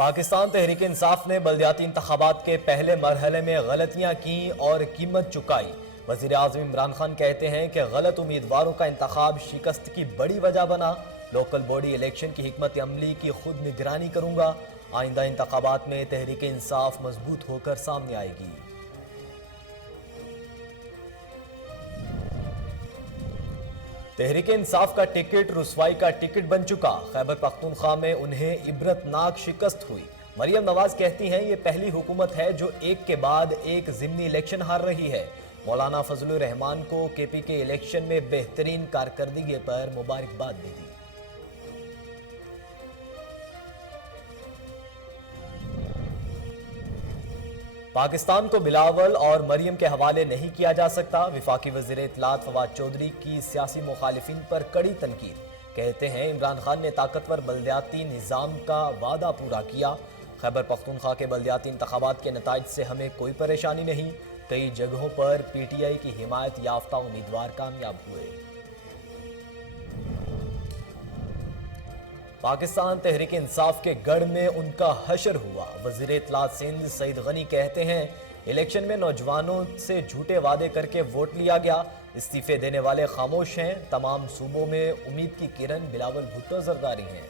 پاکستان تحریک انصاف نے بلدیاتی انتخابات کے پہلے مرحلے میں غلطیاں کیں اور قیمت چکائی۔ وزیر اعظم عمران خان کہتے ہیں کہ غلط امیدواروں کا انتخاب شکست کی بڑی وجہ بنا۔ لوکل باڈی الیکشن کی حکمت عملی کی خود نگرانی کروں گا۔ آئندہ انتخابات میں تحریک انصاف مضبوط ہو کر سامنے آئے گی۔ تحریک انصاف کا ٹکٹ رسوائی کا ٹکٹ بن چکا۔ خیبر پختونخوا میں انہیں عبرتناک شکست ہوئی۔ مریم نواز کہتی ہیں یہ پہلی حکومت ہے جو ایک کے بعد ایک ضمنی الیکشن ہار رہی ہے۔ مولانا فضل الرحمان کو کے پی کے الیکشن میں بہترین کارکردگی پر مبارکباد بھی دی۔ پاکستان کو بلاول اور مریم کے حوالے نہیں کیا جا سکتا۔ وفاقی وزیر اطلاعات فواد چودھری کی سیاسی مخالفین پر کڑی تنقید۔ کہتے ہیں عمران خان نے طاقتور بلدیاتی نظام کا وعدہ پورا کیا۔ خیبر پختونخوا کے بلدیاتی انتخابات کے نتائج سے ہمیں کوئی پریشانی نہیں۔ کئی جگہوں پر پی ٹی آئی کی حمایت یافتہ امیدوار کامیاب ہوئے۔ پاکستان تحریک انصاف کے گڑھ میں ان کا حشر ہوا۔ وزیر اطلاعات سندھ سعید غنی کہتے ہیں الیکشن میں نوجوانوں سے جھوٹے وعدے کر کے ووٹ لیا گیا، استعفے دینے والے خاموش ہیں۔ تمام صوبوں میں امید کی کرن بلاول بھٹو زرداری ہیں۔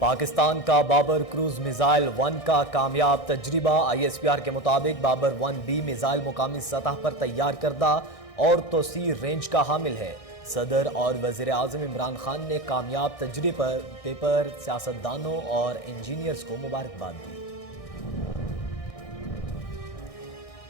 پاکستان کا بابر کروز میزائل 1 کا کامیاب تجربہ۔ آئی ایس پی آر کے مطابق بابر 1B میزائل مقامی سطح پر تیار کردہ اور توسیع رینج کا حامل ہے۔ صدر اور وزیر اعظم عمران خان نے کامیاب تجربے پر سیاستدانوں اور انجینئرز کو مبارکباد دی۔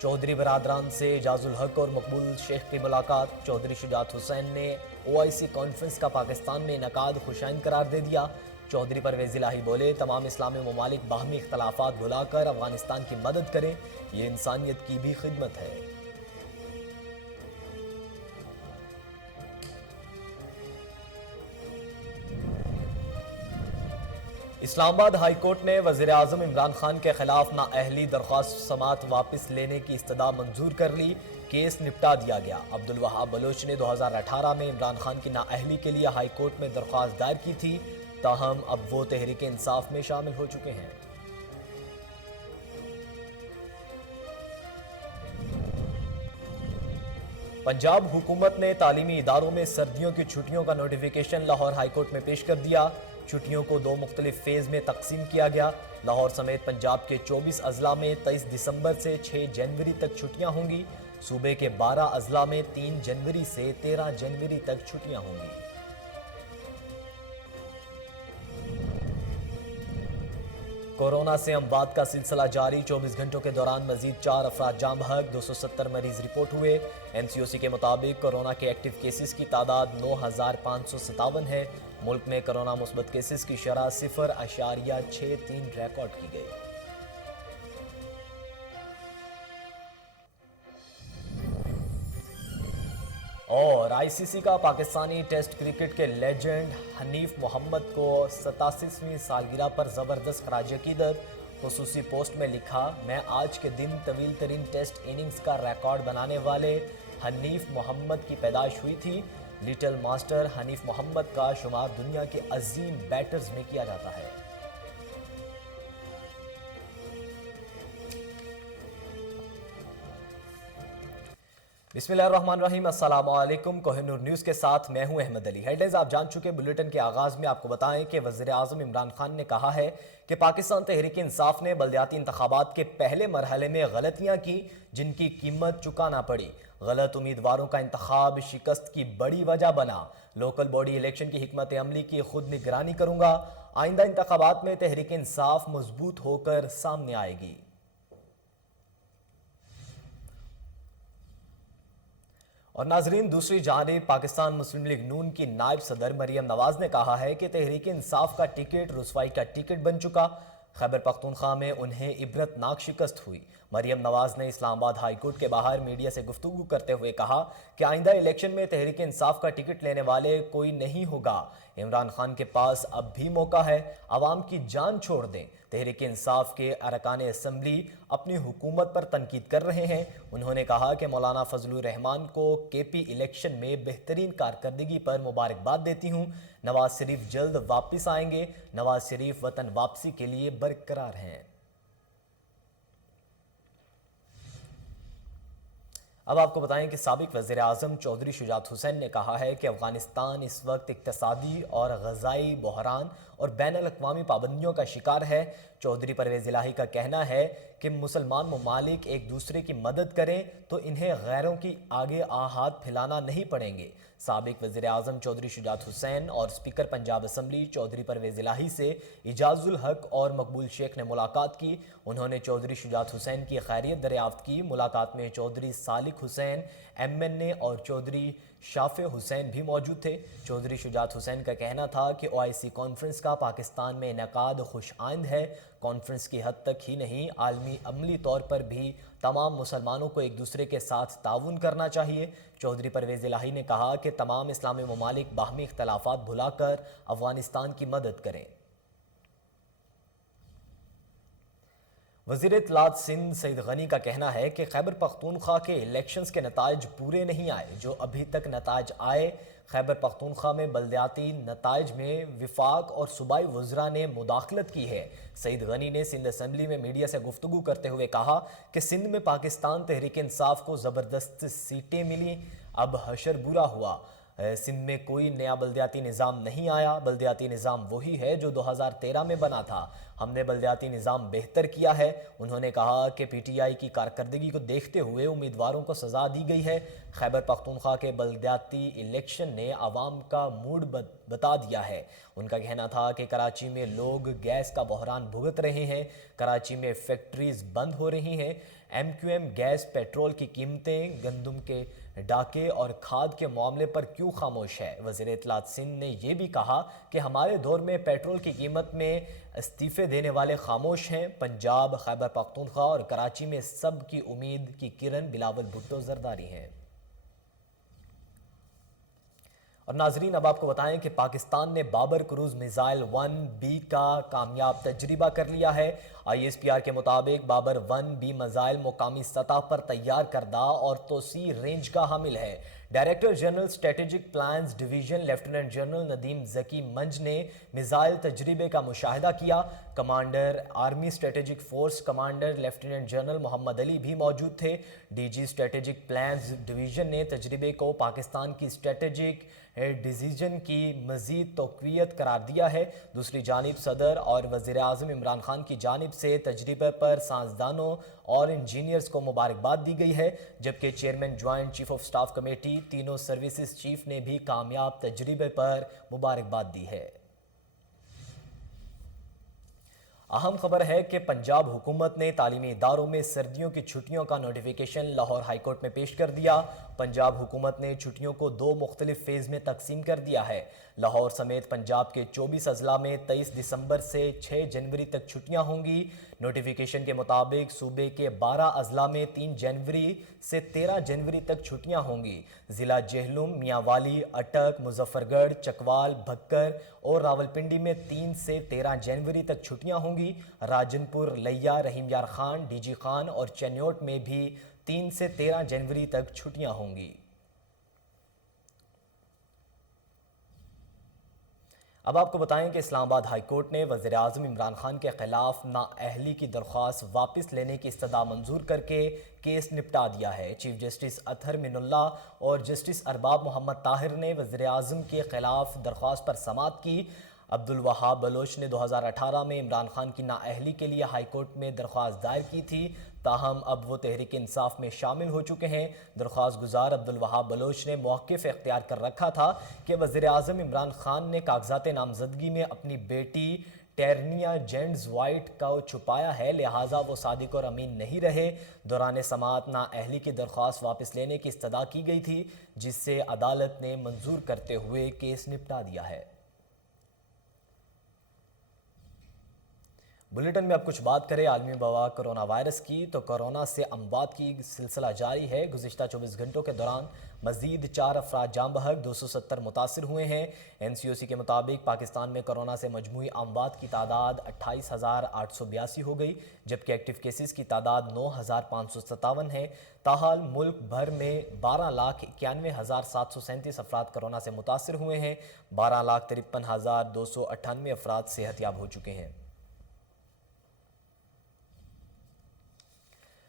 چودھری برادران سے اعجاز الحق اور مقبول شیخ کی ملاقات۔ چودھری شجاعت حسین نے OIC کانفرنس کا پاکستان میں انعقاد خوشائند قرار دے دیا۔ چودھری پرویز الہی بولے تمام اسلامی ممالک باہمی اختلافات بھلا کر افغانستان کی مدد کریں، یہ انسانیت کی بھی خدمت ہے۔ اسلام آباد ہائی کورٹ نے وزیر اعظم عمران خان کے خلاف نااہلی درخواست سماعت واپس لینے کی استدعا منظور کر لی۔ کیس نپٹا دیا گیا۔ عبدالوہاب بلوچ نے 2018 میں عمران خان کی نااہلی کے لیے ہائی کورٹ میں درخواست دائر کی تھی، تاہم اب وہ تحریک انصاف میں شامل ہو چکے ہیں۔ پنجاب حکومت نے تعلیمی اداروں میں سردیوں کی چھٹیوں کا نوٹیفیکیشن لاہور ہائی کورٹ میں پیش کر دیا۔ چھٹیوں کو 2 مختلف فیز میں تقسیم کیا گیا۔ لاہور سمیت پنجاب کے 24 اضلاع میں 23 دسمبر سے 6 جنوری تک چھٹیاں ہوں گی۔ صوبے کے 12 اضلاع میں 3 جنوری سے 13 جنوری تک چھٹیاں ہوں گی۔ کورونا سے اموات کا سلسلہ جاری۔ 24 گھنٹوں کے دوران مزید 4 افراد جاں بحق، 270 مریض رپورٹ ہوئے۔ NCOC کے مطابق کورونا کے ایکٹیو کیسز کی تعداد 9557 ہے۔ ملک میں کورونا مثبت کیسز کی شرح 0.63 ریکارڈ کی گئی۔ اور ICC کا پاکستانی ٹیسٹ کرکٹ کے لیجنڈ حنیف محمد کو 87ویں سالگرہ پر زبردست خراج عقیدت۔ خصوصی پوسٹ میں لکھا، میں آج کے دن طویل ترین ٹیسٹ اننگز کا ریکارڈ بنانے والے حنیف محمد کی پیدائش ہوئی تھی۔ لٹل ماسٹر حنیف محمد کا شمار دنیا کے عظیم بیٹرز میں کیا جاتا ہے۔ بسم اللہ الرحمن الرحیم، السلام علیکم۔ کوہ نور نیوز کے ساتھ میں ہوں احمد علی۔ ہیڈلائنز آپ جان چکے۔ بلیٹن کے آغاز میں آپ کو بتائیں کہ وزیر اعظم عمران خان نے کہا ہے کہ پاکستان تحریک انصاف نے بلدیاتی انتخابات کے پہلے مرحلے میں غلطیاں کی جن کی قیمت چکانا پڑی۔ غلط امیدواروں کا انتخاب شکست کی بڑی وجہ بنا۔ لوکل باڈی الیکشن کی حکمت عملی کی خود نگرانی کروں گا۔ آئندہ انتخابات میں تحریک انصاف مضبوط ہو کر سامنے آئے گی۔ اور ناظرین، دوسری جانب پاکستان مسلم لیگ نون کی نائب صدر مریم نواز نے کہا ہے کہ تحریک انصاف کا ٹکٹ رسوائی کا ٹکٹ بن چکا۔ خیبر پختونخوا میں انہیں عبرتناک شکست ہوئی۔ مریم نواز نے اسلام آباد ہائی کورٹ کے باہر میڈیا سے گفتگو کرتے ہوئے کہا کہ آئندہ الیکشن میں تحریک انصاف کا ٹکٹ لینے والے کوئی نہیں ہوگا۔ عمران خان کے پاس اب بھی موقع ہے، عوام کی جان چھوڑ دیں۔ تحریک انصاف کے ارکان اسمبلی اپنی حکومت پر تنقید کر رہے ہیں۔ انہوں نے کہا کہ مولانا فضل الرحمان کو کے پی الیکشن میں بہترین کارکردگی پر مبارکباد دیتی ہوں۔ نواز شریف جلد واپس آئیں گے۔ نواز شریف وطن واپسی کے لیے برقرار ہیں۔ اب آپ کو بتائیں کہ سابق وزیر اعظم چودھری شجاعت حسین نے کہا ہے کہ افغانستان اس وقت اقتصادی اور غذائی بحران اور بین الاقوامی پابندیوں کا شکار ہے۔ چودھری پرویز الہی کا کہنا ہے کہ مسلمان ممالک ایک دوسرے کی مدد کریں تو انہیں غیروں کی آگے ہاتھ پھیلانا نہیں پڑیں گے۔ سابق وزیر اعظم چودھری شجاعت حسین اور اسپیکر پنجاب اسمبلی چودھری پرویز الہی سے اعجاز الحق اور مقبول شیخ نے ملاقات کی۔ انہوں نے چودھری شجاعت حسین کی خیریت دریافت کی۔ ملاقات میں چودھری سالک حسین ایم این اے اور چودھری شافع حسین بھی موجود تھے۔ چودھری شجاعت حسین کا کہنا تھا کہ OIC کانفرنس کا پاکستان میں انعقاد خوش آئند ہے۔ کانفرنس کی حد تک ہی نہیں، عملی طور پر بھی تمام مسلمانوں کو ایک دوسرے کے ساتھ تعاون کرنا چاہیے۔ چودھری پرویز الہی نے کہا کہ تمام اسلامی ممالک باہمی اختلافات بھلا کر افغانستان کی مدد کریں۔ وزیر اطلاعات سندھ سعید غنی کا کہنا ہے کہ خیبر پختونخوا کے الیکشنز کے نتائج پورے نہیں آئے جو ابھی تک نتائج آئے۔ خیبر پختونخوا میں بلدیاتی نتائج میں وفاق اور صوبائی وزراء نے مداخلت کی ہے۔ سعید غنی نے سندھ اسمبلی میں میڈیا سے گفتگو کرتے ہوئے کہا کہ سندھ میں پاکستان تحریک انصاف کو زبردست سیٹیں ملی، اب حشر برا ہوا۔ سندھ میں کوئی نیا بلدیاتی نظام نہیں آیا، بلدیاتی نظام وہی ہے جو 2013 میں بنا تھا۔ ہم نے بلدیاتی نظام بہتر کیا ہے۔ انہوں نے کہا کہ پی ٹی آئی کی کارکردگی کو دیکھتے ہوئے امیدواروں کو سزا دی گئی ہے۔ خیبر پختونخوا کے بلدیاتی الیکشن نے عوام کا موڈ بتا دیا ہے۔ ان کا کہنا تھا کہ کراچی میں لوگ گیس کا بحران بھگت رہے ہیں، کراچی میں فیکٹریز بند ہو رہی ہیں۔ MQM گیس، پیٹرول کی قیمتیں، گندم کے ڈاکے اور کھاد کے معاملے پر کیوں خاموش ہے؟ وزیر اطلاعات سندھ نے یہ بھی کہا کہ ہمارے دور میں پیٹرول کی قیمت میں استعفے دینے والے خاموش ہیں۔ پنجاب، خیبر پختونخوا اور کراچی میں سب کی امید کی کرن بلاول بھٹو زرداری ہیں۔ اور ناظرین اب آپ کو بتائیں کہ پاکستان نے بابر کروز میزائل 1B کا کامیاب تجربہ کر لیا ہے۔ ISPR کے مطابق بابر 1B میزائل مقامی سطح پر تیار کردہ اور توسیع رینج کا حامل ہے۔ Director general strategic plans division lieutenant general Nadeem Zaki Manj نے میزائل تجربے کا مشاہدہ کیا۔ Commander army strategic force commander lieutenant general Muhammad Ali بھی موجود تھے۔ DG اسٹریٹجک پلانز ڈویژن نے تجربے کو پاکستان کی اسٹریٹجک ڈیسیژن کی مزید تقویت قرار دیا ہے۔ دوسری جانب صدر اور وزیر اعظم عمران خان کی جانب سے تجربے پر سائنسدانوں اور انجینئرز کو مبارکباد دی گئی ہے، جبکہ chairman joint chief of staff committee تینوں سروسز چیف نے بھی کامیاب تجربے پر مبارکباد دی ہے۔ اہم خبر ہے کہ پنجاب حکومت نے تعلیمی اداروں میں سردیوں کی چھٹیوں کا نوٹیفیکیشن لاہور ہائی کورٹ میں پیش کر دیا۔ پنجاب حکومت نے چھٹیوں کو 2 مختلف فیز میں تقسیم کر دیا ہے۔ لاہور سمیت پنجاب کے 24 اضلاع میں 23 دسمبر سے 6 جنوری تک چھٹیاں ہوں گی۔ نوٹیفیکیشن کے مطابق صوبے کے 12 اضلاع میں 3 جنوری سے 13 جنوری تک چھٹیاں ہوں گی۔ ضلع جہلم، میاں والی، اٹک، مظفر گڑھ، چکوال، بھکر اور راولپنڈی میں 3 سے 13 جنوری تک چھٹیاں ہوں گی۔ راجن پور، لیا، رحیم یار خان، DG خان اور چنیوٹ میں بھی 3 سے 13 جنوری تک چھٹیاں ہوں گی۔ اب آپ کو بتائیں کہ اسلام آباد ہائی کورٹ نے وزیر اعظم عمران خان کے خلاف نااہلی کی درخواست واپس لینے کی استدعا منظور کر کے کیس نپٹا دیا ہے۔ چیف جسٹس اطہر من اللہ اور جسٹس ارباب محمد طاہر نے وزیر اعظم کے خلاف درخواست پر سماعت کی۔ عبدالوہاب بلوچ نے 2018 میں عمران خان کی نااہلی کے لیے ہائی کورٹ میں درخواست دائر کی تھی، تاہم اب وہ تحریک انصاف میں شامل ہو چکے ہیں۔ درخواست گزار عبدالوہاب بلوچ نے موقف اختیار کر رکھا تھا کہ وزیر اعظم عمران خان نے کاغذات نامزدگی میں اپنی بیٹی ٹیرنیا جینڈز وائٹ کو چھپایا ہے، لہٰذا وہ صادق اور امین نہیں رہے۔ دوران سماعت نااہلی کی درخواست واپس لینے کی استدعا کی گئی تھی، جس سے عدالت نے منظور کرتے ہوئے کیس نپٹا دیا ہے۔ बुलेटिन में अब कुछ बात करें आलमी वबा कोरोना वायरस की, तो कोरोना से अमवात की सिलसिला जारी है। गुज़िश्ता 24 घंटों के दौरान मजीद 4 अफराद जाम बहक, 270 मुतासिर हुए हैं। NCOC के मुताबिक पाकिस्तान में कोरोना से मजमूई अमवात की तादाद 28,882 हो गई, जबकि एक्टिव केसेस की तादाद 9,557 है। ताहाल मुल्क भर में 12,91,737 अफराद कोरोना से मुतासिर हुए हैं। 12,53,298 अफराद सेहतयाब हो चुके हैं।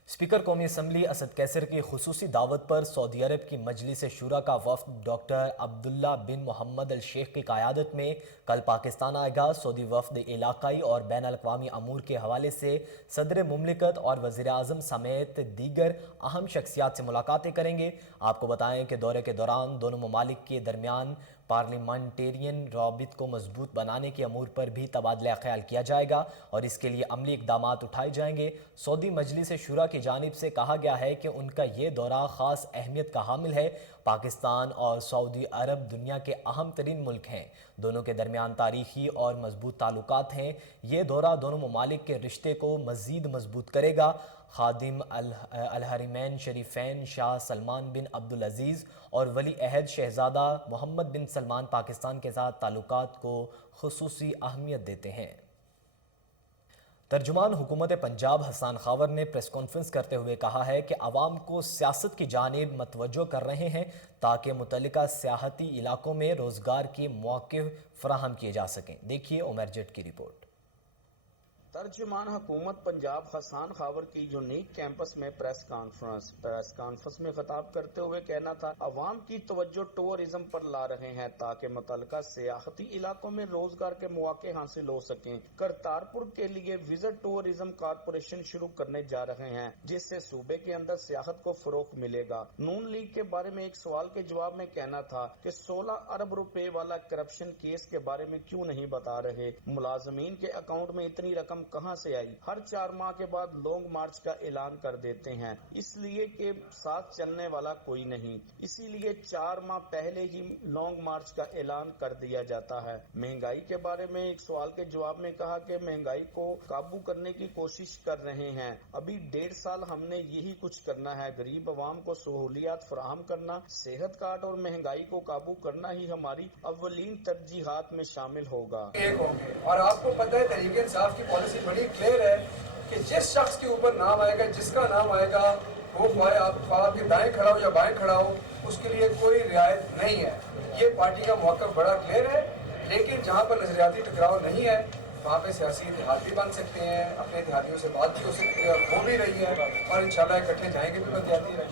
स्पीकर कौमी असम्बली असद कैसर की खुसूसी दावत पर सऊदी अरब की मजलिस शूरा का वफ्द डॉक्टर अब्दुल्ला बिन मोहम्मद अल शेख की क़यादत में कल पाकिस्तान आएगा। सऊदी वफ्द इलाकाई और बैन अल-अक़वामी अमूर के हवाले से सदर मुमलिकत और वज़ीर आज़म समेत दीगर अहम शख्सियात से मुलाकातें करेंगे। आपको बताएं कि दौरे के दौरान दोनों ममालिक के दरमियान पार्लियामेंटेरियन रवाबित को मजबूत बनाने के अमूर पर भी तबादला ख्याल किया जाएगा और इसके लिए अमली इक़दाम उठाए जाएंगे। सऊदी मजलिस शूरा की जानिब से कहा गया है कि उनका ये दौरा ख़ास अहमियत का हामिल है। पाकिस्तान और सऊदी अरब दुनिया के अहम तरीन मुल्क हैं। दोनों के दरमियान तारीखी और मजबूत ताल्लुकात हैं। ये दौरा दोनों ममालिक के रिश्ते को मज़ीद मजबूत करेगा। खादिम अल-हरमैन शरीफैन शाह सलमान बिन अब्दुल अजीज़ और वली अहद शहज़ादा मोहम्मद बिन सलमान पाकिस्तान के साथ ताल्लुकात को खुसूसी अहमियत देते हैं। तर्जुमान हुकूमत पंजाब हसन खावर ने प्रेस कॉन्फ्रेंस करते हुए कहा है कि आवाम को सियासत की जानिब मतवज्जो कर रहे हैं ताकि मुतल्लिका सियाहती इलाकों में रोज़गार के मौके फराहम किए जा सकें। देखिए उमर जट की रिपोर्ट। तर्जुमान हुकूमत पंजाब हसन खावर की यूनिक कैंपस में प्रेस कॉन्फ्रेंस में खिताब करते हुए कहना था, अवाम की तवज्जो टूरिज्म पर ला रहे हैं ताकि मुतल्लिका सियाहती इलाकों में रोजगार के मौके हासिल हो सकें। करतारपुर के लिए विजिट टूरिज्म कारपोरेशन शुरू करने जा रहे हैं, जिससे सूबे के अंदर सियाहत को फरोग मिलेगा। नून लीग के बारे में एक सवाल के जवाब में कहना था कि 16 अरब रुपए वाला करप्शन केस के बारे में क्यों नहीं बता रहे। मुलाजमीन के अकाउंट में इतनी रकम कहां से आई। हर 4 माह के बाद लॉन्ग मार्च का ऐलान कर देते हैं, इसलिए कि साथ चलने वाला कोई नहीं, इसीलिए 4 माह पहले ही लॉन्ग मार्च का ऐलान कर दिया जाता है। महंगाई के बारे में एक सवाल के जवाब में कहा कि महंगाई को काबू करने की कोशिश कर रहे हैं। अभी 1.5 साल हमने यही कुछ करना है, गरीब अवाम को सहूलियात फराहम करना, सेहत कार्ड और महंगाई को काबू करना ही हमारी अव्वलीन तरजीहात में शामिल होगा। और आपको पता है तहरीक इंसाफ की पॉलिसी बड़ी क्लियर है कि जिस शख्स के ऊपर नाम आएगा, जिसका नाम आएगा, वो आपके दाएं खड़ा हो या बाएं खड़ा हो, उसके लिए कोई रियायत नहीं है। ये पार्टी का मौक़िफ़ बड़ा क्लियर है, लेकिन जहाँ पर नजरियाती टकराव नहीं है वहाँ पे सियासी इत्तेहाद भी बन सकते हैं, अपने इत्तेहादियों से बात भी हो सकती है, हो भी रही है और इंशाल्लाह इकट्ठे जाएंगे भी बंदियाती है।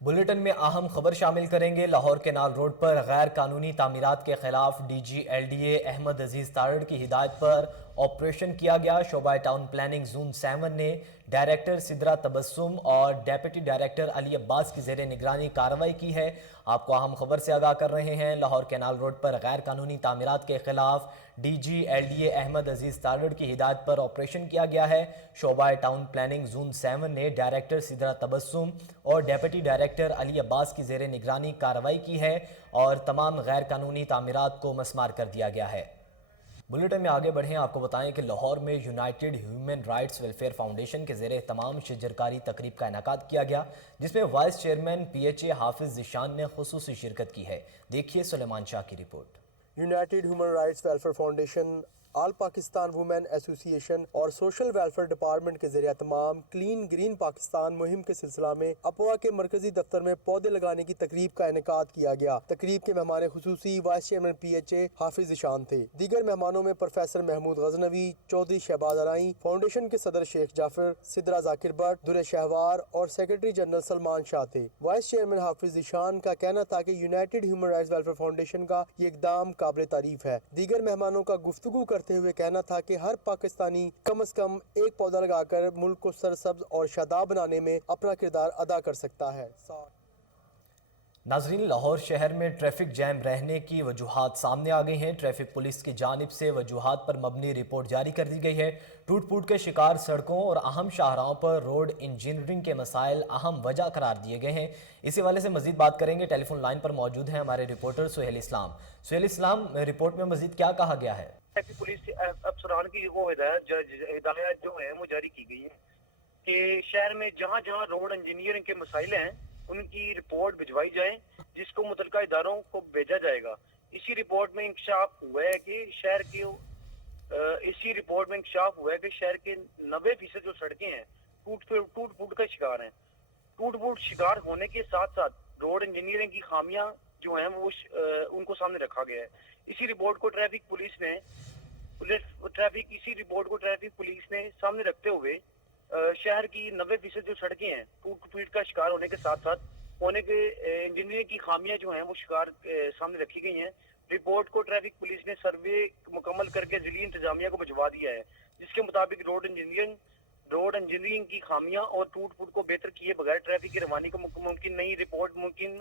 बुलेटिन में अहम खबर शामिल करेंगे। लाहौर केनाल रोड पर गैर कानूनी तामीरात के खिलाफ DG LDA अहमद अजीज तारड़ की हिदायत पर ऑपरेशन किया गया। शोबा टाउन प्लानिंग जोन 7 ने डायरेक्टर सिद्रा तबस्सुम और डेप्यूटी डायरेक्टर अली अब्बास की ज़ेरे निगरानी कार्रवाई की है। आपको अहम खबर से आगाह कर रहे हैं। लाहौर केनाल रोड पर गैर कानूनी तामीरात के खिलाफ DG LDA अहमद अजीज तारड़ की हिदायत पर ऑपरेशन किया गया है। शोबा टाउन प्लानिंग जोन 7 ने डायरेक्टर सिद्रा तबस्सुम और डेप्यूटी डायरेक्टर अली अब्बास की ज़ेरे निगरानी कार्रवाई की है और तमाम गैर कानूनी तामीरात को मस्मार कर दिया गया है। बुलेटिन में आगे बढ़ें, आपको बताएं कि लाहौर में United human rights welfare foundation के ज़ेरे तमाम शजरकारी तकरीब का इनेकाद किया गया, जिसमें वाइस चेयरमैन PHA हाफिज ज़िशान ने खुसूसी शिरकत की है। देखिए सुलेमान शाह की report. United human rights welfare foundation, all Pakistan women association और सोशल वेलफेयर डिपार्टमेंट के ज़रिए तमाम क्लीन ग्रीन पाकिस्तान मुहिम के सिलसिला में अपवा के मरकजी दफ्तर में पौधे लगाने की तकरीब का इनेकाद किया गया। तकरीब के मेहमान खुसूसी वाइस चेयरमैन PHA हाफिज ज़िशान थे। दीगर मेहमानों में प्रोफेसर महमूद गजनवी, चौधरी शहबाज अराई, फाउंडेशन के सदर शेख जाफर, सिद्रा जाकिर भट्ट, दुरे शहवार और सेक्रेटरी जनरल सलमान शाह थे। वाइस चेयरमैन हाफिज ज़िशान का कहना था कि United human rights welfare foundation का ये इकदाम काबिल तारीफ है। दीगर मेहमानों का गुफ्तगू करते हुए कहना था कि हर पाकिस्तानी कम से कम एक पौधा लगाकर मुल्क को सरसब्ज और शादाब बनाने में अपना किरदार अदा कर सकता है। नाजरीन, लाहौर शहर में ट्रैफिक जैम रहने की वजूहात सामने आ गई हैं। ट्रैफिक पुलिस की जानिब से वजूहात पर मबनी रिपोर्ट जारी कर दी गई है। टूट फूट के शिकार सड़कों और अहम शाहराहों पर रोड इंजीनियरिंग के मसाइल अहम वजह करार दिए गए हैं। इसी हवाले से मजीद बात करेंगे। टेलीफोन लाइन पर मौजूद हैं हमारे रिपोर्टर सुहेल इस्लाम। सुहेल इस्लाम, रिपोर्ट में मजीद क्या कहा गया है? ट्रैफिक पुलिस अफसरान की वो हिदायत जो है वो जारी की गई है कि शहर में जहाँ जहाँ रोड इंजीनियरिंग के मसाइल हैं उनकी रिपोर्ट भिजवाई जाए, जिसको मुतलका इदारों को भेजा जाएगा। इसी रिपोर्ट में इंकशाफ हुआ है कि शहर के शहर के 90% जो सड़कें हैं टूट फूट का शिकार हैं। टूट फूट शिकार होने के साथ साथ रोड इंजीनियरिंग की खामियां जो हैं वो उनको सामने रखा गया है। इसी रिपोर्ट को ट्रैफिक पुलिस ने सामने रखते हुए शहर की 90% जो सड़कें हैं टूट फूट का शिकार होने के साथ साथ होने के इंजीनियरिंग की खामियां जो हैं वो शिकार सामने रखी गई हैं। रिपोर्ट को ट्रैफिक पुलिस ने सर्वे मुकम्मल करके जिली इंतजामिया को भिजवा दिया है, जिसके मुताबिक रोड इंजीनियरिंग की खामियां और टूट फूट को बेहतर किए बगैर ट्रैफिक की रवानी को मुमकिन नहीं। रिपोर्ट मुमकिन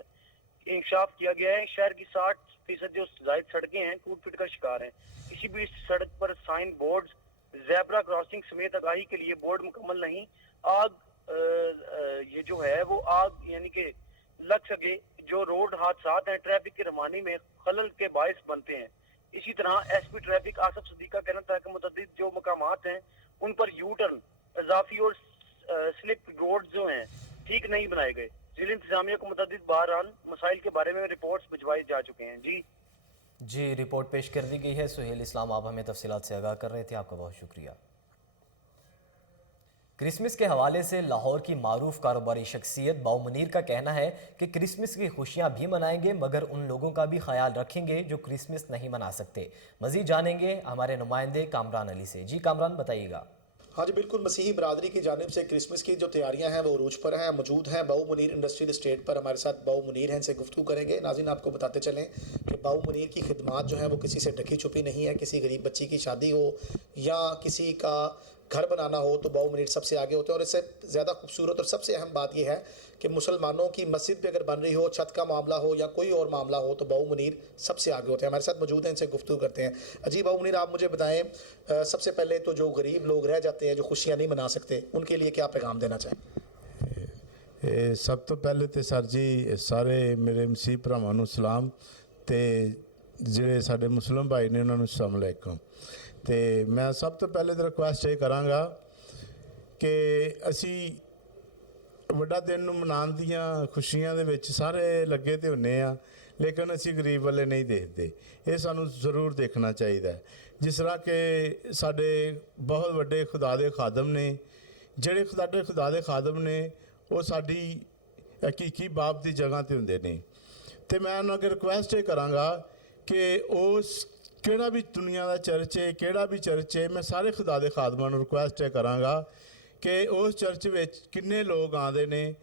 इंकशाफ किया गया है। शहर की 60% जो जायद सड़कें हैं टूट फूट का शिकार हैं। किसी भी सड़क पर साइन बोर्ड, ज़ेब्रा क्रॉसिंग समेत आगाही के लिए बोर्ड मुकम्मल नहीं। ये जो है वो आग यानी कि लग सके जो रोड हादसात हैं ट्रैफिक की रवानी में खलल के बायस बनते हैं। इसी तरह एसपी ट्रैफिक आसफ सदीक का कहना था कि मुतअद्दिद जो मकामात हैं उन पर यू टर्न, इजाफी और स्लिप रोड जो हैं ठीक नहीं बनाए गए। जिला इंतजामिया को मुतअद्दिद बहरहाल मसाइल के बारे में रिपोर्ट्स भिजवाए जा चुके हैं। जी, रिपोर्ट पेश कर दी गई है। सुहेल इस्लाम, आप हमें तफसीलात से आगाह कर रहे थे, आपका बहुत शुक्रिया। क्रिसमस के हवाले से लाहौर की मारूफ कारोबारी शख्सियत बाऊ मुनीर का कहना है कि क्रिसमस की खुशियां भी मनाएंगे, मगर उन लोगों का भी ख्याल रखेंगे जो क्रिसमस नहीं मना सकते। मजीद जानेंगे हमारे नुमाइंदे कामरान अली से। जी कामरान, बताइएगा। हाँ जी बिल्कुल, मसीही बरादरी की जानिब से क्रिसमस की जो तैयारियां हैं वो उरूज पर हैं। मौजूद हैं बाऊ मुनीर इंडस्ट्रियल एस्टेट पर, हमारे साथ बाऊ मुनीर हैं, इनसे गुफ्तगू करेंगे। नाज़रीन, आपको बताते चलें कि बाऊ मुनीर की खिदमात जो हैं वो किसी से ढकी छुपी नहीं है। किसी गरीब बच्ची की शादी हो या किसी का घर बनाना हो तो बाऊ मुनीर सबसे आगे होते हैं। और इससे ज़्यादा खूबसूरत और सबसे अहम बात यह है कि मुसलमानों की मस्जिद भी अगर बन रही हो, छत का मामला हो या कोई और मामला हो तो बाऊ मुनीर सबसे आगे होते हैं। हमारे साथ मौजूद हैं, इनसे गुफ्तगू करते हैं। अजी बाऊ मुनीर, आप मुझे बताएं, सबसे पहले तो जो गरीब लोग रह जाते हैं, जो खुशियाँ नहीं मना सकते, उनके लिए क्या पैगाम देना चाहें? सब तो पहले तो सर जी सारे मेरे मसीह भरावां नूं सलाम, ते ਜਿਹੜੇ ਸਾਡੇ ਮੁਸਲਿਮ ਭਾਈ ਨੇ ਉਹਨਾਂ ਨੂੰ अस्सलाम वालेकुम। ਤੇ ਮੈਂ ਸਭ ਤੋਂ ਪਹਿਲੇ ਤਾਂ ਰਿਕੁਐਸਟ ਇਹ ਕਰਾਂਗਾ ਕਿ ਅਸੀਂ ਵੱਡਾ ਦਿਨ ਨੂੰ ਮਨਾਉਣ ਦੀਆਂ ਖੁਸ਼ੀਆਂ ਦੇ ਵਿੱਚ ਸਾਰੇ ਲੱਗੇ ਤੇ ਹੁੰਨੇ ਆ, ਲੇਕਿਨ ਅਸੀਂ ਗਰੀਬ ਵਾਲੇ ਨਹੀਂ ਦੇਖਦੇ। ਇਹ ਸਾਨੂੰ ਜ਼ਰੂਰ ਦੇਖਣਾ ਚਾਹੀਦਾ ਹੈ। ਜਿਸ ਤਰ੍ਹਾਂ ਕਿ ਸਾਡੇ ਬਹੁਤ ਵੱਡੇ ਖੁਦਾ ਦੇ ਖਾਦਮ ਨੇ, ਜਿਹੜੇ ਸਾਡੇ ਖੁਦਾ ਦੇ ਖਾਦਮ ਨੇ ਉਹ ਸਾਡੀ ਹਕੀਕੀ ਬਾਪ ਦੀ ਜਗ੍ਹਾ ਤੇ ਹੁੰਦੇ ਨੇ। ਤੇ ਮੈਂ ਉਹਨਾਂ ਅੱਗੇ ਰਿਕੁਐਸਟ ਇਹ ਕਰਾਂਗਾ ਕਿ ਉਸ ਕਿਹੜਾ ਵੀ ਦੁਨੀਆ ਦਾ ਚਰਚ ਹੈ, ਕਿਹੜਾ ਵੀ ਚਰਚ ਹੈ, ਮੈਂ ਸਾਰੇ ਖੁਦਾ ਦੇ ਖਾਦਮਾਂ ਨੂੰ ਰਿਕੁਐਸਟ ਇਹ ਕਰਾਂਗਾ ਕਿ ਉਸ ਚਰਚ ਵਿੱਚ ਕਿੰਨੇ ਲੋਕ ਆਉਂਦੇ ਨੇ,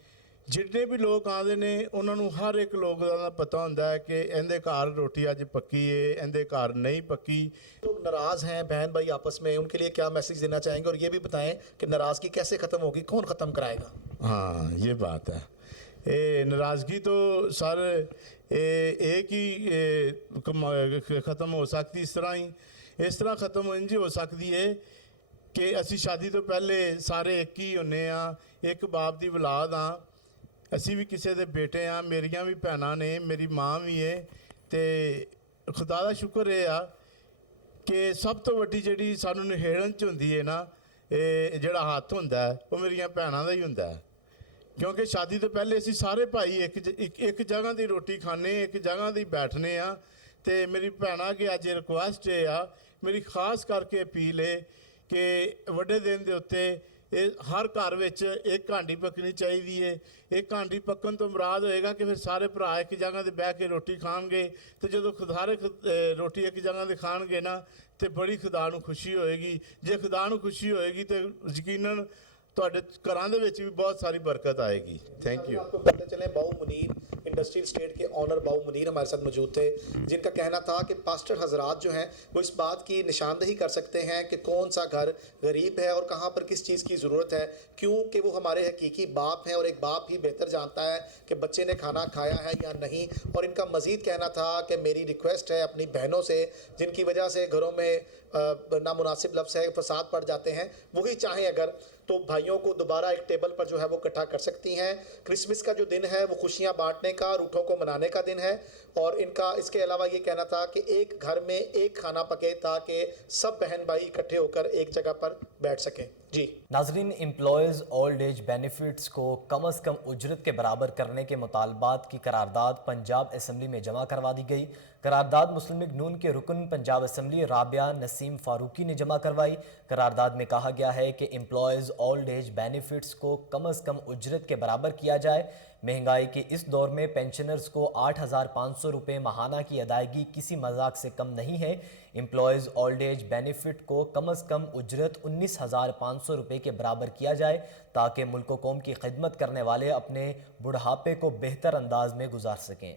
ਜਿੰਨੇ ਵੀ ਲੋਕ ਆਉਂਦੇ ਨੇ ਉਹਨਾਂ ਨੂੰ ਹਰ ਇੱਕ ਲੋਕ ਦਾ ਪਤਾ ਹੁੰਦਾ ਹੈ ਕਿ ਇਹਦੇ ਘਰ ਰੋਟੀ ਅੱਜ ਪੱਕੀ ਹੈ, ਇਹਦੇ ਘਰ नहीं पक्की। लोग नाराज़ हैं बहन भाई आपस में, उनके लिए क्या मैसेज देना चाहेंगे? और ये भी बताएं कि नाराज़गी कैसे ख़त्म होगी, कौन ख़त्म कराएगा? हाँ, ये बात है। ये नाराज़गी तो सर एक ही ख़त्म हो सकती, इस तरह ख़त्म इंज हो सकती है कि असी शादी तो पहले सारे एक ही होने आ, एक बाप की औलाद हाँ, असी भी किसी के बेटे हाँ, मेरिया भी भैनां ने, मेरी माँ भी है। तो खुदा का शुक्र है आ कि सब तो वड्डी जिहड़ी सानूं निहेड़न च हुंदी है ना, जिहड़ा हत्थ हुंदा है वो मेरिया भैनां दा ही हुंदा है। क्योंकि शादी तो पहले असी सारे भाई एक जगह की रोटी खाने, एक जगह की बैठने आ। तो मेरी भैनां अगे अज रिक्वेस्ट है आ, मेरी खास करके अपील है कि वड्डे दिन के उत्ते हर घर में एक हांडी पकनी चाहिए है। एक हांडी पकन तो मुराद होएगा कि फिर सारे भरा एक जगह से बह के रोटी खाएंगे। तो जो सारे रोटी एक जगह से खाएंगे ना तो बड़ी खुदा नूं खुशी होएगी। जे खुदा नूं खुशी होएगी तो यकीनन ਤੁਹਾਡੇ ਘਰਾਂ ਦੇ ਵਿੱਚ भी बहुत सारी बरकत आएगी। Thank you. आपको पता चले बाऊ मुनीर इंडस्ट्रियल स्टेट के ऑनर बाऊ मुनीर हमारे साथ मौजूद थे, जिनका कहना था कि पास्टर हजरात जो हैं वो इस बात की निशानदही कर सकते हैं कि कौन सा घर गरीब है और कहाँ पर किस चीज़ की ज़रूरत है, क्योंकि वो हमारे हकीकी बाप हैं और एक बाप ही बेहतर जानता है कि बच्चे ने खाना खाया है या नहीं। और इनका मज़ीद कहना था कि मेरी रिक्वेस्ट है अपनी बहनों से, जिनकी वजह से घरों में नामुनासिब लफ्ज़ है, फसाद पड़ जाते हैं, वही चाहें अगर तो भाइयों को दोबारा एक टेबल पर जो है वो इकट्ठा कर सकती हैं। क्रिसमस का जो दिन है वो खुशियां बांटने का, रूठों को मनाने का दिन है। और इनका इसके अलावा ये कहना था कि एक घर में एक खाना पके ताकि सब बहन भाई इकट्ठे होकर एक जगह पर बैठ सकें। जी नाजरीन, एम्प्लॉयज़ ओल्ड एज बेनिफिट्स को कम अज़ कम उजरत के बराबर करने के मुतालबात की करारदाद पंजाब असम्बली में जमा करवा दी गई। करारदाद मुस्लिम लीग नून के रुकन पंजाब असम्बली राबिया नसीम फारूकी ने जमा करवाई। करारदाद में कहा गया है कि एम्प्लॉयज़ ओल्ड एज बेनिफिट्स को कम अज़ कम उजरत के बराबर किया जाए। महंगाई के इस दौर में पेंशनर्स को 8,500 रुपये माहाना की अदायगी किसी मजाक से कम नहीं है। एम्प्लॉयज़ ओल्ड एज बेनिफिट को कम अज़ कम उजरत 19,500 रुपये के बराबर किया जाए ताकि मुल्क कौम की खिदमत करने वाले अपने बुढ़ापे को बेहतर अंदाज में गुजार सकें।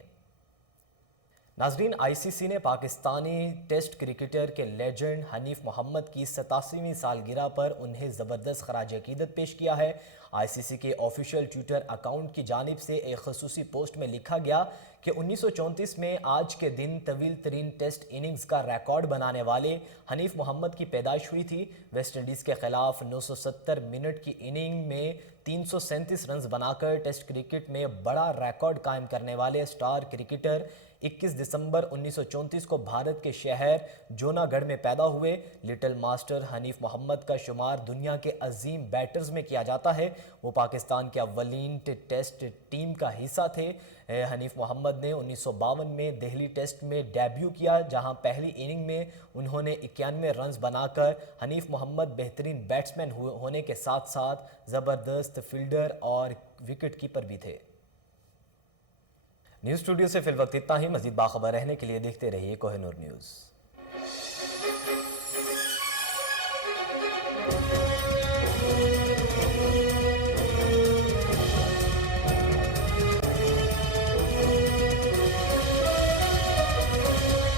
नाजरीन, ICC ने पाकिस्तानी टेस्ट क्रिकेटर के लेजेंड हनीफ मोहम्मद की 87वीं सालगिरह पर उन्हें ज़बरदस्त खराज अकीदत पेश किया है। ICC के ऑफिशियल ट्विटर अकाउंट की जानिब से एक खसूसी पोस्ट में लिखा गया कि 1934 में आज के दिन तवील तरीन टेस्ट इनिंग्स का रिकॉर्ड बनाने वाले हनीफ मोहम्मद की पैदाइश हुई थी। वेस्ट इंडीज़ के खिलाफ 970 मिनट की इनिंग में 337 रन बनाकर टेस्ट क्रिकेट में बड़ा रिकॉर्ड कायम करने वाले स्टार क्रिकेटर 21 दिसंबर 1934 को भारत के शहर जूनागढ़ में पैदा हुए। लिटिल मास्टर हनीफ मोहम्मद का शुमार दुनिया के अजीम बैटर्स में किया जाता है। वो पाकिस्तान के अव्वलीन टेस्ट टीम का हिस्सा थे। हनीफ मोहम्मद ने 1952 में दिल्ली टेस्ट में डेब्यू किया, जहां पहली इनिंग में उन्होंने 91 रन बनाकर हनीफ मोहम्मद बेहतरीन बैट्समैन होने के साथ साथ ज़बरदस्त फील्डर और विकेट कीपर भी थे। न्यूज़ स्टूडियो से फिल वक्त इतना ही। मज़ीद बाखबर रहने के लिए देखते रहिए कोहिनूर न्यूज़।